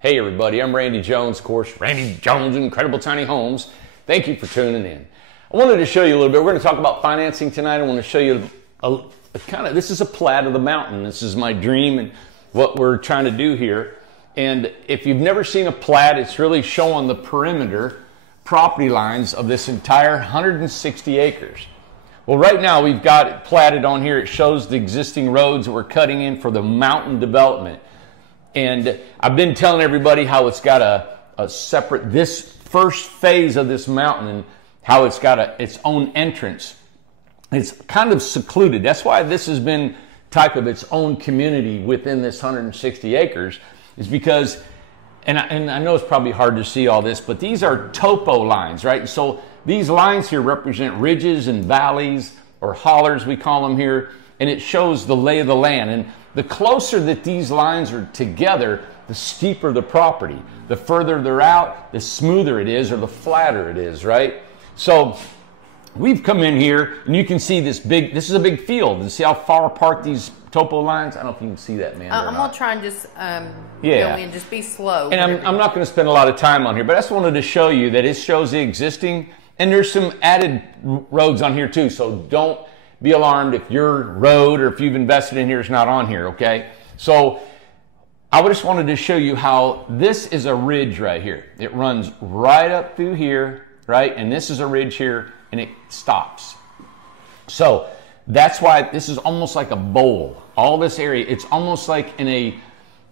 Hey everybody, I'm Randy Jones, of course, Randy Jones, Incredible Tiny Homes. Thank you for tuning in. I wanted to show you a little bit. We're going to talk about financing tonight. I want to show you this is a plat of the mountain. This is my dream and what we're trying to do here. And if you've never seen a plat, it's really showing the perimeter property lines of this entire 160 acres. Well, right now we've got it platted on here. It shows the existing roads that we're cutting in for the mountain development. And I've been telling everybody how it's got a separate, this first phase of this mountain, and how it's got its own entrance. It's kind of secluded. That's why this has been type of its own community within this 160 acres, is because, and I know it's probably hard to see all this, but these are topo lines, right? And so these lines here represent ridges and valleys, or hollers we call them here, and it shows the lay of the land. And the closer that these lines are together, the steeper the property. The further they're out, the smoother it is, or the flatter it is, right? So we've come in here, and you can see this is a big field. You see how far apart these topo lines? I don't know if you can see that, man. I'm going to try and just go in, just be slow. And I'm not going to spend a lot of time on here, but I just wanted to show you that it shows the existing, and there's some added roads on here too, so don't be alarmed if your road or if you've invested in here is not on here, okay? So I just wanted to show you how this is a ridge right here. It runs right up through here, right? And this is a ridge here, and it stops. So that's why this is almost like a bowl. All this area, it's almost like in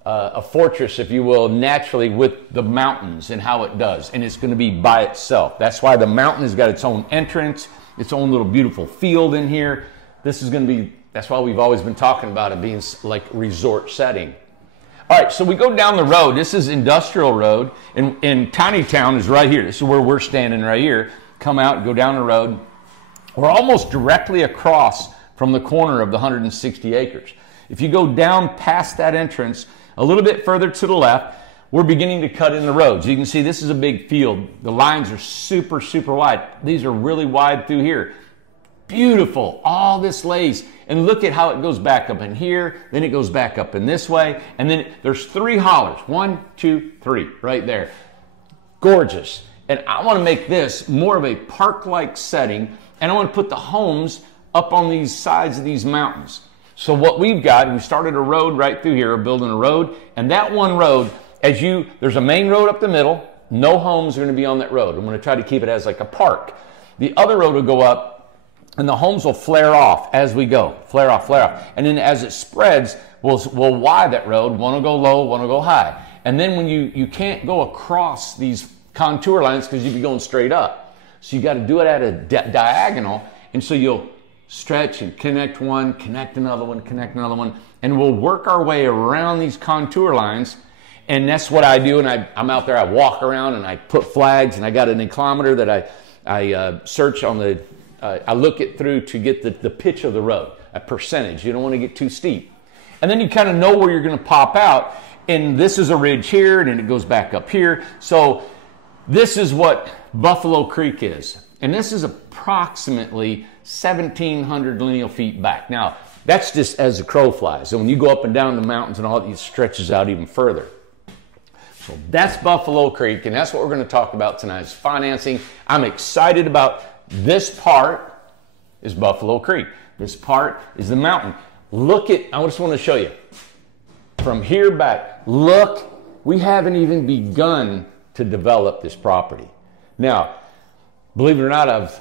a fortress, if you will, naturally with the mountains and how it does. And it's going to be by itself. That's why the mountain has got its own entrance, its own little beautiful field in here. This is going to be, that's why we've always been talking about it being like resort setting. All right, so we go down the road. This is Industrial Road, and Tiny Town is right here. This is where we're standing right here. Come out, go down the road. We're almost directly across from the corner of the 160 acres. If you go down past that entrance, a little bit further to the left, we're beginning to cut in the roads. You can see this is a big field. The lines are super, super wide. These are really wide through here. Beautiful, all this lays. And look at how it goes back up in here, then it goes back up in this way, and then there's 3 hollers. 1, 2, 3, right there. Gorgeous. And I want to make this more of a park-like setting, and I want to put the homes up on these sides of these mountains. So what we've got, we started a road right through here, we're building a road, and that one road, there's a main road up the middle, no homes are going to be on that road. I'm going to try to keep it as like a park. The other road will go up, and the homes will flare off as we go. Flare off, flare off. And then as it spreads, we'll wide that road. One will go low, one will go high. And then when you can't go across these contour lines because you'd be going straight up. So you got to do it at a diagonal, and so you'll stretch and connect one, connect another one, and we'll work our way around these contour lines. And that's what I do, and I'm out there, I walk around and I put flags, and I got an inclinometer that I search on the, I look it through to get the pitch of the road, a percentage. You don't want to get too steep. And then you kind of know where you're going to pop out, and this is a ridge here, and then it goes back up here. So this is what Buffalo Creek is. And this is approximately 1,700 lineal feet back. Now, that's just as the crow flies. So when you go up and down the mountains and all that, it stretches out even further. So that's Buffalo Creek, and that's what we're going to talk about tonight is financing. I'm excited about this part is Buffalo Creek. This part is the mountain. Look at, I just want to show you. From here back, look, we haven't even begun to develop this property. Now, believe it or not, I've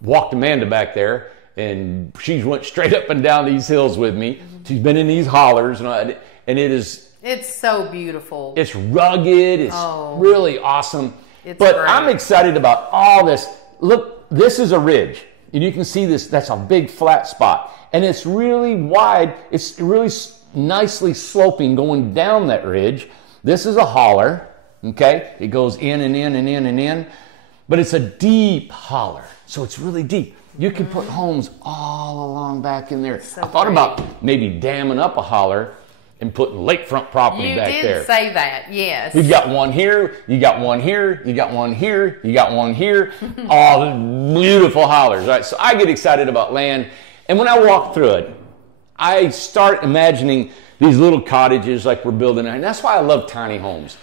walked Amanda back there, and she's went straight up and down these hills with me. She's been in these hollers, and it is... It's so beautiful. It's rugged. It's really awesome. But great. I'm excited about all this. Look, this is a ridge. And you can see this. That's a big flat spot. And it's really wide. It's really nicely sloping going down that ridge. This is a holler. Okay? It goes in and in and in and in. But it's a deep holler. So it's really deep. You can put homes all along back in there. So I thought about maybe damming up a holler and putting lakefront property back there. You did say that, yes. You've got one here, you got one here, you got one here, you got one here. All beautiful hollers, right? So I get excited about land, and when I walk through it, I start imagining these little cottages like we're building. And that's why I love tiny homes.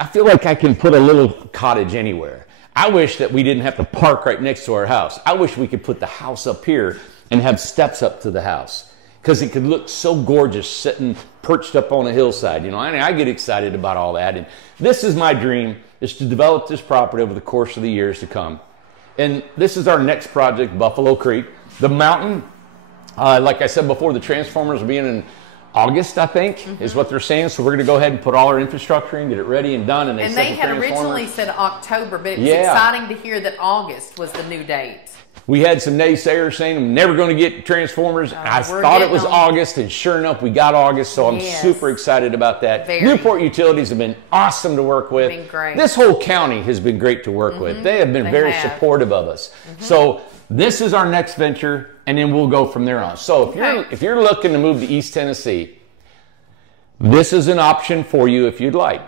I feel like I can put a little cottage anywhere. I wish that we didn't have to park right next to our house. I wish we could put the house up here and have steps up to the house, because it could look so gorgeous sitting perched up on a hillside. You know, I get excited about all that. And this is my dream, is to develop this property over the course of the years to come. And this is our next project, Buffalo Creek. The mountain, like I said before, the transformers will be in August, I think, is what they're saying. So we're going to go ahead and put all our infrastructure in, get it ready and done. And they had originally said October, but it was exciting to hear that August was the new date. We had some naysayers saying I'm never going to get transformers. I thought it was August, and sure enough, we got August. So I'm super excited about that. Newport Utilities have been awesome to work with. Been great. This whole county has been great to work with. They have been very supportive of us. So this is our next venture, and then we'll go from there on. So if you're looking to move to East Tennessee, this is an option for you if you'd like.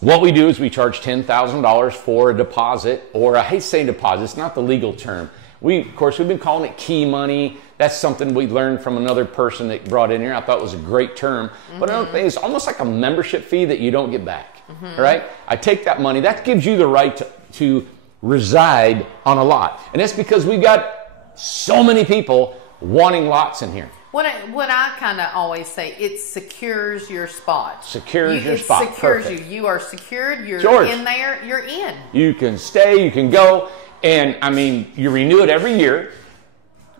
What we do is we charge $10,000 for a deposit, or I hate saying deposit, it's not the legal term. Of course, we've been calling it key money. That's something we learned from another person that brought in here. I thought it was a great term. But another thing is almost like a membership fee that you don't get back. All right? I take that money. That gives you the right to reside on a lot. And that's because we've got so many people wanting lots in here. What I kind of always say, it secures your spot. Secures your spot. It secures you. You are secured. You're in there. You're in. You can stay. You can go. And, I mean, you renew it every year.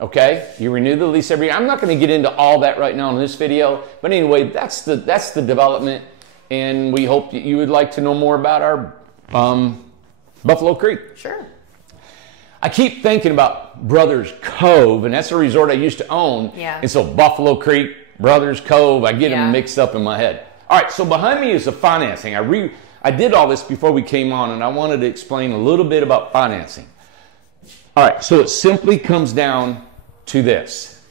Okay? You renew the lease every year. I'm not going to get into all that right now in this video. But anyway, that's the development. And we hope that you would like to know more about our Buffalo Creek. Sure. I keep thinking about Brothers Cove, and that's a resort I used to own. Yeah. And so Buffalo Creek, Brothers Cove, I get them mixed up in my head. All right, so behind me is the financing. I did all this before we came on, and I wanted to explain a little bit about financing. All right, so it simply comes down to this.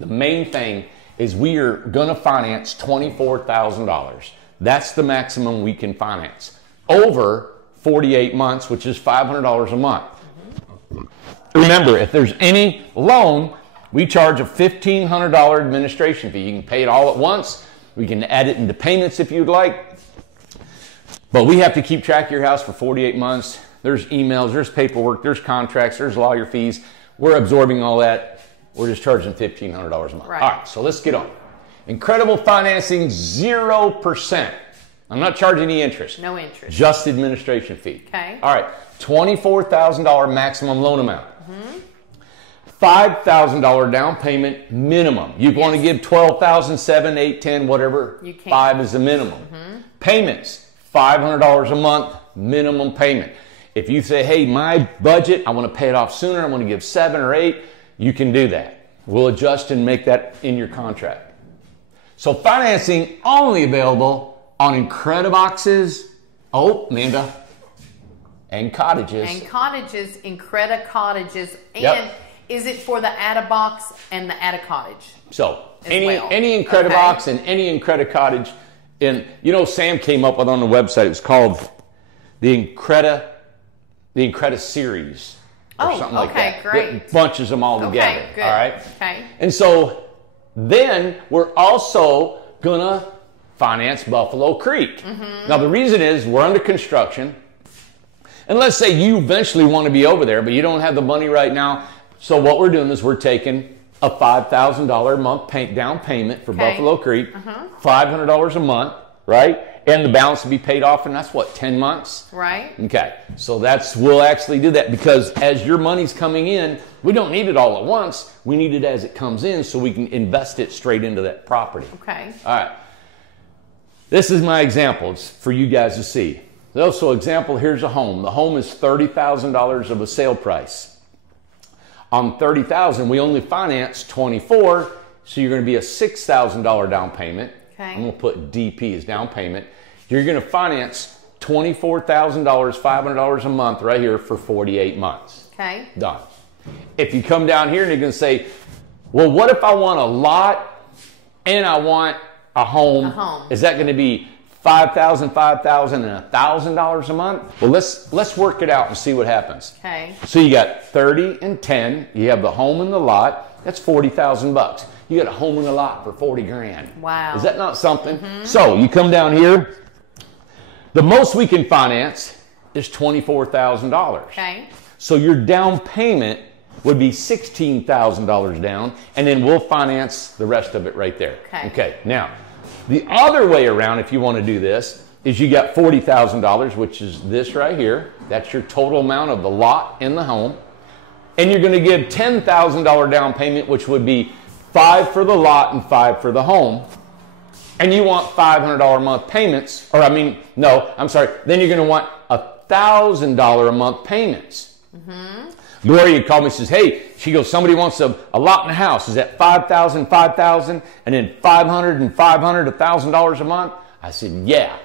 The main thing is we are going to finance $24,000. That's the maximum we can finance over 48 months, which is $500 a month. Remember, if there's any loan, we charge a $1,500 administration fee. You can pay it all at once. We can add it into payments if you'd like. But we have to keep track of your house for 48 months. There's emails, there's paperwork, there's contracts, there's lawyer fees. We're absorbing all that. We're just charging $1,500 a month. Right. All right, so let's get on. Incredible financing, 0%. I'm not charging any interest. No interest. Just administration fee. Okay. All right, $24,000 maximum loan amount. $5,000 down payment minimum. You want to give $12,000, $7,000, $8,000, $10,000, whatever. You can. $5,000 is the minimum. Payments, $500 a month minimum payment. If you say, hey, my budget, I want to pay it off sooner, I want to give $7,000 or $8,000, you can do that. We'll adjust and make that in your contract. So financing only available on Incrediboxes, Amanda, and cottages. And cottages, Increda cottages, and is it for the Add-A-Box and the Add-A-Cottage? So any Incredibox and any Increda cottage, and you know, Sam came up with on the website. It's called the Increda series or something like that. Great. It bunches them all together. Good. All right. Okay. And so then we're also gonna finance Buffalo Creek. Now the reason is we're under construction. And let's say you eventually want to be over there, but you don't have the money right now. So what we're doing is we're taking a $5,000 a month down payment for Buffalo Creek, $500 a month, right? And the balance will be paid off in, that's what, 10 months? Right. Okay, so we'll actually do that because as your money's coming in, we don't need it all at once. We need it as it comes in so we can invest it straight into that property. Okay. All right. This is my example. It's for you guys to see. So example, here's a home. The home is $30,000 of a sale price. On $30,000, we only finance $24,000, so you're going to be a $6,000 down payment. Okay. I'm going to put DP as down payment. You're going to finance $24,000, $500 a month right here for 48 months. Okay. Done. If you come down here and you're going to say, well, what if I want a lot and I want a home? Is that going to be $5,000, $5,000, and $1,000 a month? Well, let's work it out and see what happens. Okay. So you got 30 and 10. You have the home and the lot. That's $40,000 bucks. You got a home and a lot for 40 grand. Wow. Is that not something? So you come down here, the most we can finance is $24,000. Okay. So your down payment would be $16,000 down, and then we'll finance the rest of it right there. Okay. Now, the other way around, if you want to do this, is you got $40,000, which is this right here. That's your total amount of the lot and the home. And you're going to give $10,000 down payment, which would be $5,000 for the lot and $5,000 for the home. And you want $500 a month payments, or then you're going to want $1,000 a month payments. Gloria called me and says, hey, she goes, somebody wants a lot in a house. Is that $5,000, $5,000, and then $500 and $500, $1,000 a month? I said, yeah.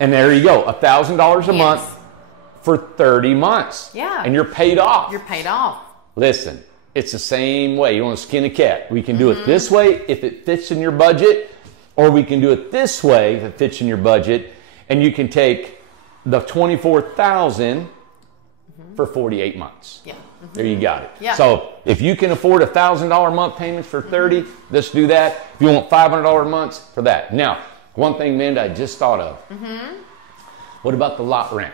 And there you go, $1,000 a month for 30 months. Yeah. And you're paid off. You're paid off. Listen, it's the same way. You want to skin a cat. We can do it this way if it fits in your budget, or we can do it this way if it fits in your budget, and you can take the $24,000 for 48 months. Yeah. There you got it. Yeah. So if you can afford $1,000 a month payments for 30, let's do that. If you want $500 a month, for that. Now, one thing, Amanda, I just thought of. What about the lot rent?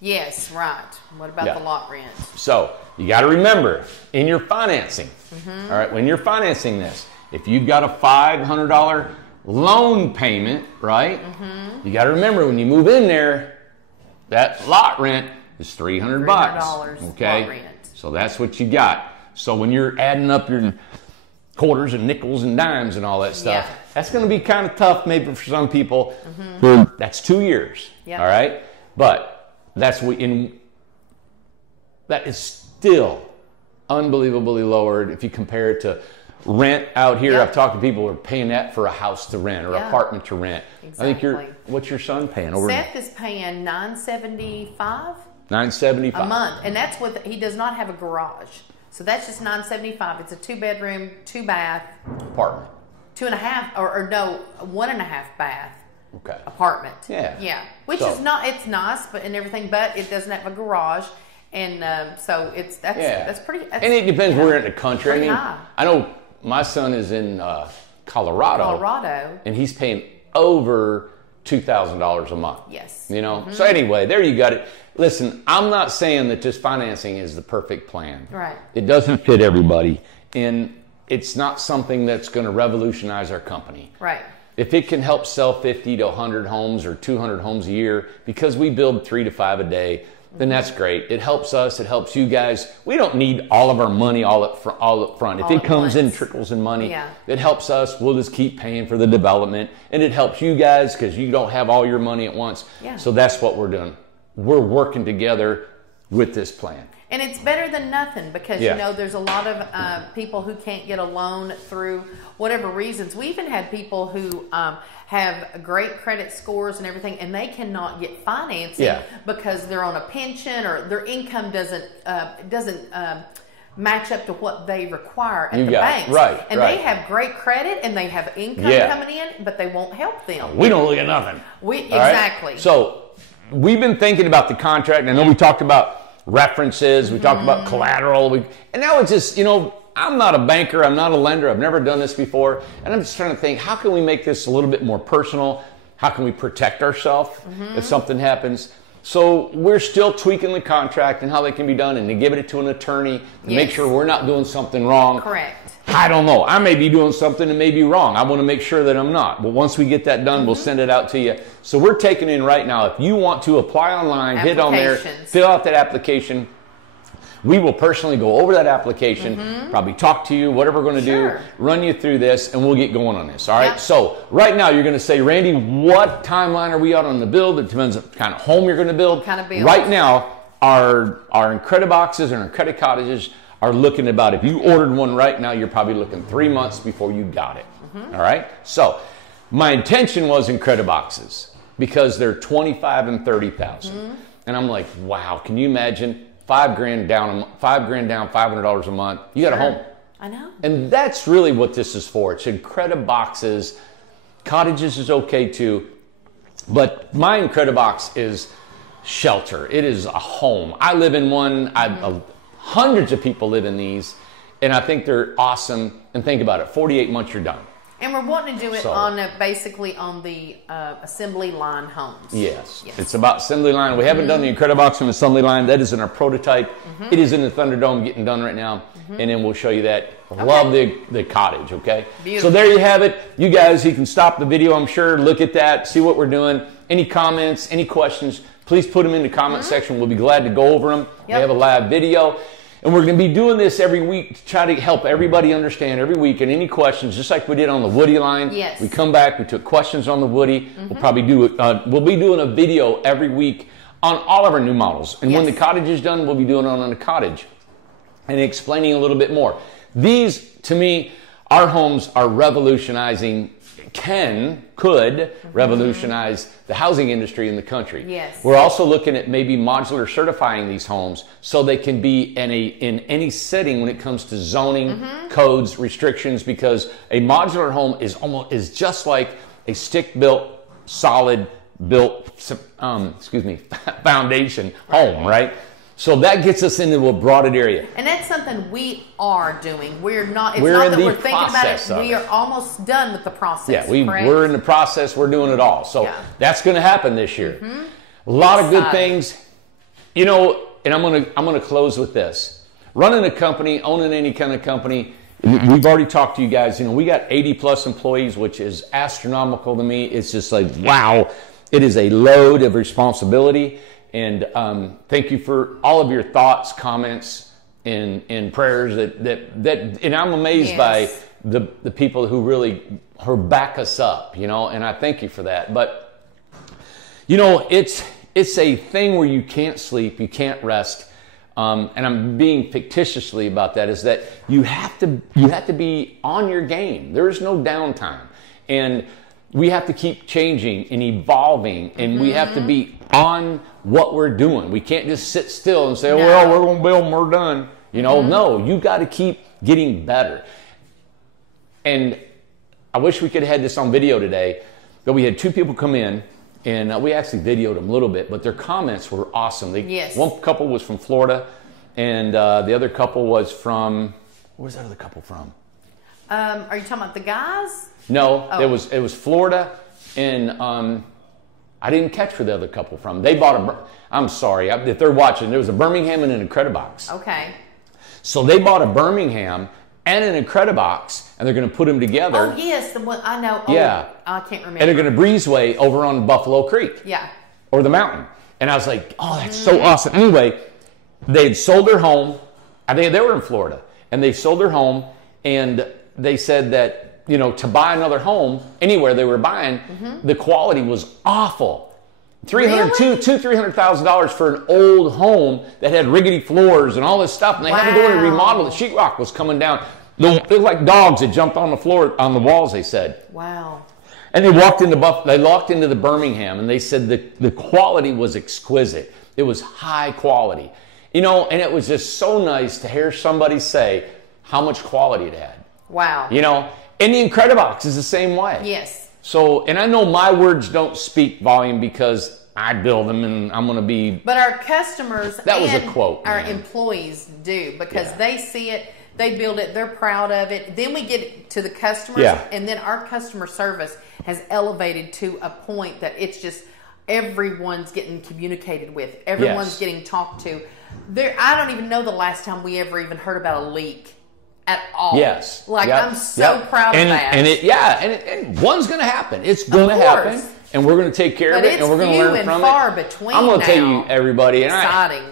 Yes, right. What about the lot rent? So you got to remember, in your financing, all right, when you're financing this, if you've got a $500 loan payment, right, you got to remember when you move in there, that lot rent is $300 bucks. Okay, lot rent. So that's what you got. So when you're adding up your quarters and nickels and dimes and all that stuff, that's going to be kind of tough maybe for some people. That's 2 years. All right, but that is still unbelievably lowered if you compare it to rent out here. I've talked to people who are paying that for a house to rent or apartment to rent. Exactly. I think what's your son paying? Seth is paying $975. $975 a month, and that's with he does not have a garage, so that's just $975. It's a 2-bedroom, 2-bath apartment, 2.5 or no 1.5 bath. Okay. Apartment. Yeah. Which is not, it's nice, but and everything, but it doesn't have a garage, and so that's pretty. And it depends where you're in the country. I know my son is in Colorado, and he's paying over $2,000 a month. Yes. You know. So anyway, there you got it. Listen, I'm not saying that just financing is the perfect plan. Right. It doesn't fit everybody, and it's not something that's going to revolutionize our company. Right. If it can help sell 50 to 100 homes or 200 homes a year, because we build 3 to 5 a day, then that's great. It helps us. It helps you guys. We don't need all of our money all up front. If it comes in trickles in money, it helps us. We'll just keep paying for the development, and it helps you guys because you don't have all your money at once. Yeah. So that's what we're doing. We're working together with this plan. And it's better than nothing because, you know, there's a lot of people who can't get a loan through whatever reasons. We even had people who have great credit scores and everything, and they cannot get financing because they're on a pension or their income doesn't match up to what they require at the banks. And they have great credit and they have income coming in, but they won't help them. We don't look at nothing. Exactly. Right? So we've been thinking about the contract. I know we talked about references, we talked about collateral, and now it's just, you know, I'm not a banker, I'm not a lender, I've never done this before, and I'm just trying to think, how can we make this a little bit more personal? How can we protect ourselves if something happens? So we're still tweaking the contract and how they can be done, and to give it to an attorney to make sure we're not doing something wrong. Correct. I don't know. I may be doing something that may be wrong. I want to make sure that I'm not. But once we get that done, we'll send it out to you. So we're taking in right now. If you want to apply online, hit on there, fill out that application. We will personally go over that application, probably talk to you, whatever we're going to do, run you through this, and we'll get going on this. All right? So right now, you're going to say, Randy, what timeline are we on the build? It depends on what kind of home you're going to build. Right now, our Incrediboxes and our credit cottages are looking about, if you ordered one right now, you're probably looking 3 months before you got it. All right? So my intention was Incrediboxes because they're 25 and 30,000. And I'm like, wow, can you imagine $5,000 down, $500 a month? You got a home. I know. And that's really what this is for. It's Incrediboxes. Cottages is okay too. But my Incredibox is shelter. It is a home. I live in one. Hundreds of people live in these, And I think they're awesome. And think about it, 48 months, you're done. And we're wanting to do it on basically on the assembly line homes. Yes. It's about assembly line. We haven't done the Incredibox from assembly line. That is in our prototype. It is in the Thunderdome getting done right now. And then we'll show you that. Love the cottage, okay? Beautiful. So there you have it. You guys, you can stop the video, I'm sure. Look at that. See what we're doing. Any comments, any questions, please put them in the comment section. We'll be glad to go over them. We have a live video. And we're going to be doing this every week to try to help everybody understand every week. And any questions, just like we did on the Woody line. Yes. We come back, we took questions on the Woody. We'll probably do we'll be doing a video every week on all of our new models. And when the cottage is done, we'll be doing it on the cottage and explaining a little bit more. These, to me, our homes are revolutionizing, could revolutionize the housing industry in the country. Yes. We're also looking at maybe modular certifying these homes so they can be in any setting when it comes to zoning, codes, restrictions, because a modular home is just like a stick-built, solid built, foundation home, right? So that gets us into a broadened area. And that's something we are doing. We're not, it's not that we're thinking about it. We are almost done with the process. Yeah, we're in the process. We're doing it all. So that's going to happen this year. A lot of good things. You know, and I'm going to close with this. Running a company, owning any kind of company, we've already talked to you guys. You know, we got 80 plus employees, which is astronomical to me. It's just like, wow, it is a load of responsibility. And thank you for all of your thoughts, comments, and prayers. And I'm amazed by the people who really back us up, you know. And I thank you for that. But you know, it's a thing where you can't sleep, you can't rest. And I'm being fictitiously about that. Is that you have to be on your game. There is no downtime, and we have to keep changing and evolving, and we have to be on what we're doing. We can't just sit still and say, well, we're going to build and we're done. You know, no, you got to keep getting better. And I wish we could have had this on video today, but we had two people come in, and we actually videoed them a little bit, but their comments were awesome. One couple was from Florida, and the other couple was from, where's that other couple from? Are you talking about the guys? No, it was Florida, and I didn't catch where the other couple from. They bought I'm sorry, if they're watching, there was a Birmingham and an Incredibox. Okay. So they bought a Birmingham and an Incredibox, and they're going to put them together. Oh, yes, the one, I know. Yeah. I can't remember. And they're going to breezeway over on Buffalo Creek. Yeah. Or the mountain. And I was like, oh, that's so awesome. Anyway, they had sold their home. I think they were in Florida. And they sold their home, and they said that, you know, to buy another home anywhere they were buying, the quality was awful. $300,000 for an old home that had rickety floors and all this stuff, and they had to go in and remodel. The sheetrock was coming down. They looked like dogs that jumped on the floor, on the walls, they said. Wow. And they walked into the Birmingham, and they said the quality was exquisite. It was high quality. You know, and it was just so nice to hear somebody say how much quality it had. Wow. You know, and the Incredibox is the same way. Yes. So, and I know my words don't speak volume because I build them and I'm going to be... But our customers that was a quote, our employees do, because they see it, they build it, they're proud of it. Then we get it to the customers, and then our customer service has elevated to a point that it's just everyone's getting communicated with. Everyone's getting talked to. I don't even know the last time we ever even heard about a leak. At all. Yes. Like, I'm so proud of that. And one's going to happen. It's going to happen. And we're going to take care of it. And we're going to learn from it. Far between. I'm going to tell you, everybody. And exciting.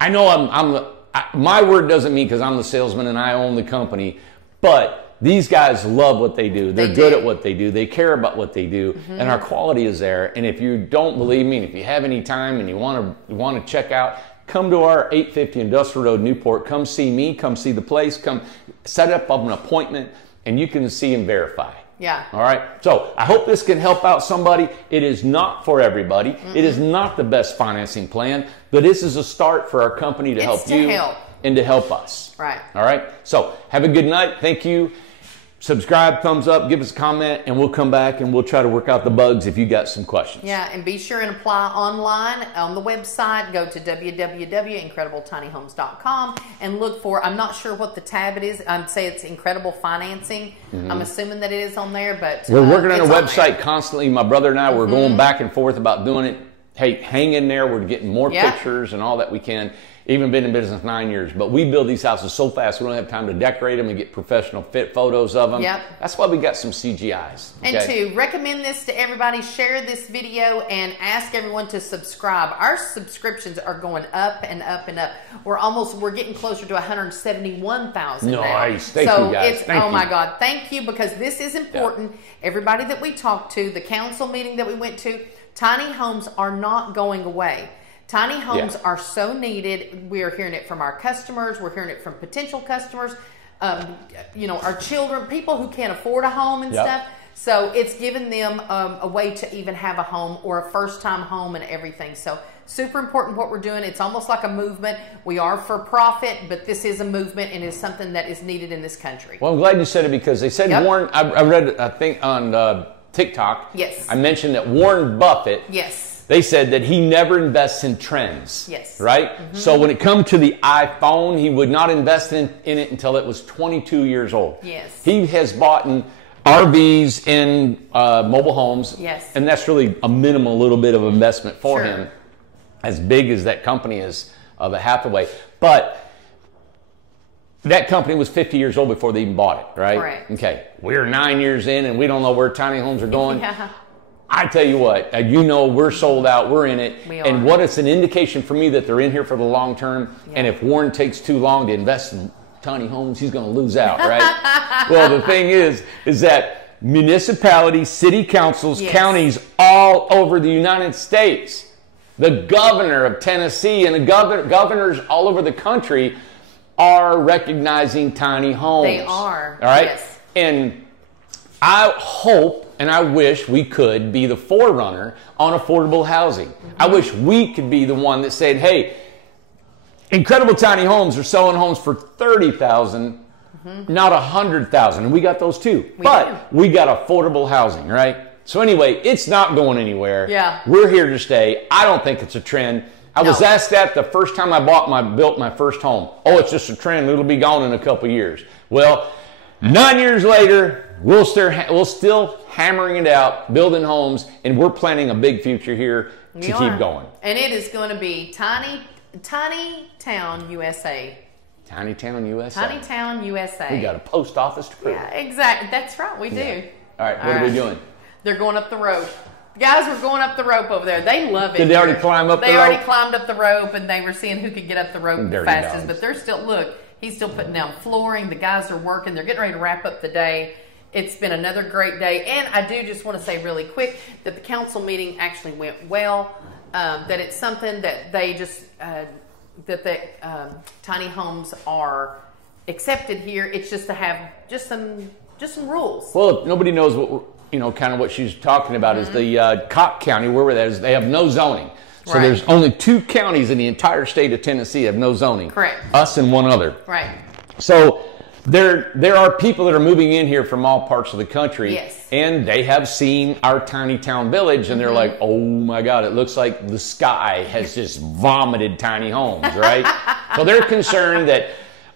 I know my word doesn't mean because I'm the salesman and I own the company. But these guys love what they do. They're good at what they do. They care about what they do. And our quality is there. And if you don't believe me, and if you have any time and you want to check out, come to our 850 Industrial Road, Newport. Come see me. Come see the place. Come set up an appointment, and you can see and verify. Yeah. All right? So I hope this can help out somebody. It is not for everybody. It is not the best financing plan, but this is a start for our company to help you and to help us. Right. All right? So have a good night. Thank you. subscribe, thumbs up, give us a comment, and we'll come back and we'll try to work out the bugs if you got some questions. Yeah, and be sure and apply online on the website. Go to www.incredibletinyhomes.com and look for, I'm not sure what the tab it is. I'd say it's Incredible Financing. I'm assuming that it is on there, but we're working on a website constantly. My brother and I, we're going back and forth about doing it. Hey, hang in there. We're getting more pictures and all that we can. Even been in business 9 years, but we build these houses so fast we don't have time to decorate them and get professional fit photos of them. Yep. That's why we got some CGIs. Okay? And to recommend this to everybody, share this video and ask everyone to subscribe. Our subscriptions are going up and up and up. We're getting closer to 171,000 now. Nice. Thank you, guys. Oh my God, thank you, because this is important. Yeah. Everybody that we talked to, the council meeting that we went to, tiny homes are not going away. Tiny homes are so needed. We are hearing it from our customers. We're hearing it from potential customers. Our children, people who can't afford a home and stuff. So it's given them a way to even have a home or a first-time home and everything. So super important what we're doing. It's almost like a movement. We are for profit, but this is a movement and is something that is needed in this country. Well, I'm glad you said it, because they said Warren, I read, I think on TikTok, I mentioned that Warren Buffett, they said that he never invests in trends. Right? So when it comes to the iPhone, he would not invest in it until it was 22 years old. He has bought in RVs and mobile homes. And that's really a minimal little bit of investment for him, as big as that company is of a Hathaway. But that company was 50 years old before they even bought it, right? Correct. Okay. We're 9 years in and we don't know where tiny homes are going. I tell you what, we're sold out, we're in it. We are. And what it's an indication for me that they're in here for the long term. And if Warren takes too long to invest in tiny homes, he's going to lose out, right? Well, the thing is that municipalities, city councils, counties all over the United States, the governor of Tennessee and the governors all over the country are recognizing tiny homes. They are. All right? And I hope and I wish we could be the forerunner on affordable housing. I wish we could be the one that said, hey, Incredible Tiny Homes are selling homes for $30,000, not $100,000. And we got those too. We got affordable housing, right? So anyway, it's not going anywhere. We're here to stay. I don't think it's a trend. I was asked that the first time I built my first home. Oh, it's just a trend. It'll be gone in a couple years. Well, 9 years later, we're still hammering it out, building homes, and we're planning a big future here to keep going. And it is going to be Tiny Town USA. Tiny Town USA. Tiny Town USA. We got a post office to prove. Yeah, exactly. That's right. We do. All right. What are we doing? They're going up the rope. Guys were going up the rope over there. They love it. Did they already climb up the rope? They already climbed up the rope, and they were seeing who could get up the rope the fastest. But they're still, look, he's still putting down flooring. The guys are working. They're getting ready to wrap up the day. It's been another great day. And I do just want to say really quick that the council meeting actually went well, that it's something that they just, tiny homes are accepted here. It's just to have just some rules. Well, if nobody knows what, kind of what she's talking about is the Cobb County, where that is, they have no zoning. So there's only 2 counties in the entire state of Tennessee that have no zoning. Correct. Us and one other. Right. So there are people that are moving in here from all parts of the country, and they have seen our tiny town village, and they're like, oh my God, it looks like the sky has just vomited tiny homes, right? So they're concerned that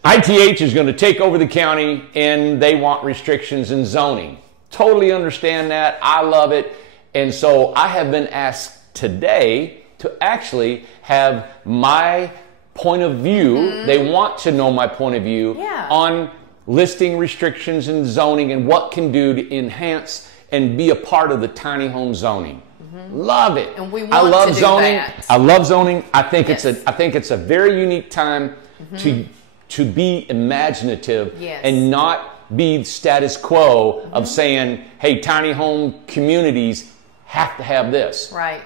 ITH is going to take over the county, and they want restrictions in zoning. Totally understand that. I love it. And so I have been asked today to actually have my point of view. They want to know my point of view on listing restrictions and zoning and what can do to enhance and be a part of the tiny home zoning. Love it. And we want to do zoning. that. I love zoning. I think it's a very unique time to be imaginative and not be status quo of saying, hey, tiny home communities have to have this. Right.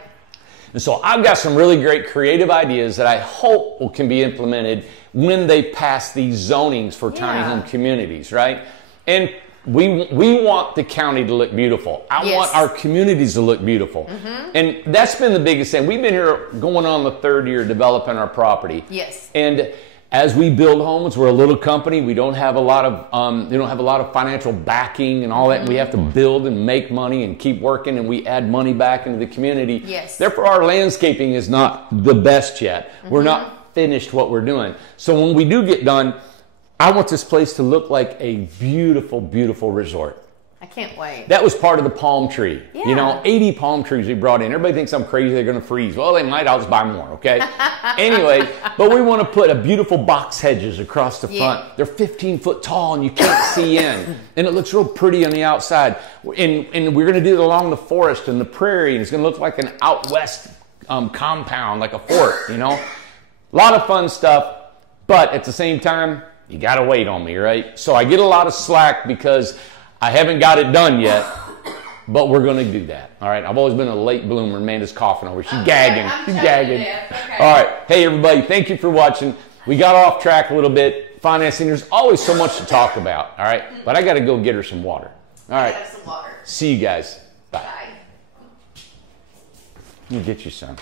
And so I've got some really great creative ideas that I hope can be implemented when they pass these zonings for tiny home communities, right? And we want the county to look beautiful. I want our communities to look beautiful. And that's been the biggest thing. We've been here going on the 3rd year developing our property. And as we build homes, we're a little company. We don't have a lot of financial backing and all that. We have to build and make money and keep working, and we add money back into the community. Yes. Therefore, our landscaping is not the best yet. We're not finished what we're doing. So when we do get done, I want this place to look like a beautiful, beautiful resort. I can't wait. That was part of the palm tree. Yeah. You know, 80 palm trees we brought in. Everybody thinks I'm crazy, they're going to freeze. Well, they might. I'll just buy more, okay? Anyway, but we want to put a beautiful box hedges across the front. They're 15 foot tall and you can't see in. And it looks real pretty on the outside. And we're going to do it along the forest and the prairie. And it's going to look like an out west compound, like a fort, you know? A lot of fun stuff. But at the same time, you got to wait on me, right? So I get a lot of slack because I haven't got it done yet, but we're going to do that. All right. I've always been a late bloomer. Amanda's coughing over. She's gagging. She's gagging. Okay. All right. Hey, everybody. Thank you for watching. We got off track a little bit. Financing. There's always so much to talk about. All right. But I got to go get her some water. All right. Some water. See you guys. Bye. Bye. Let me get you some.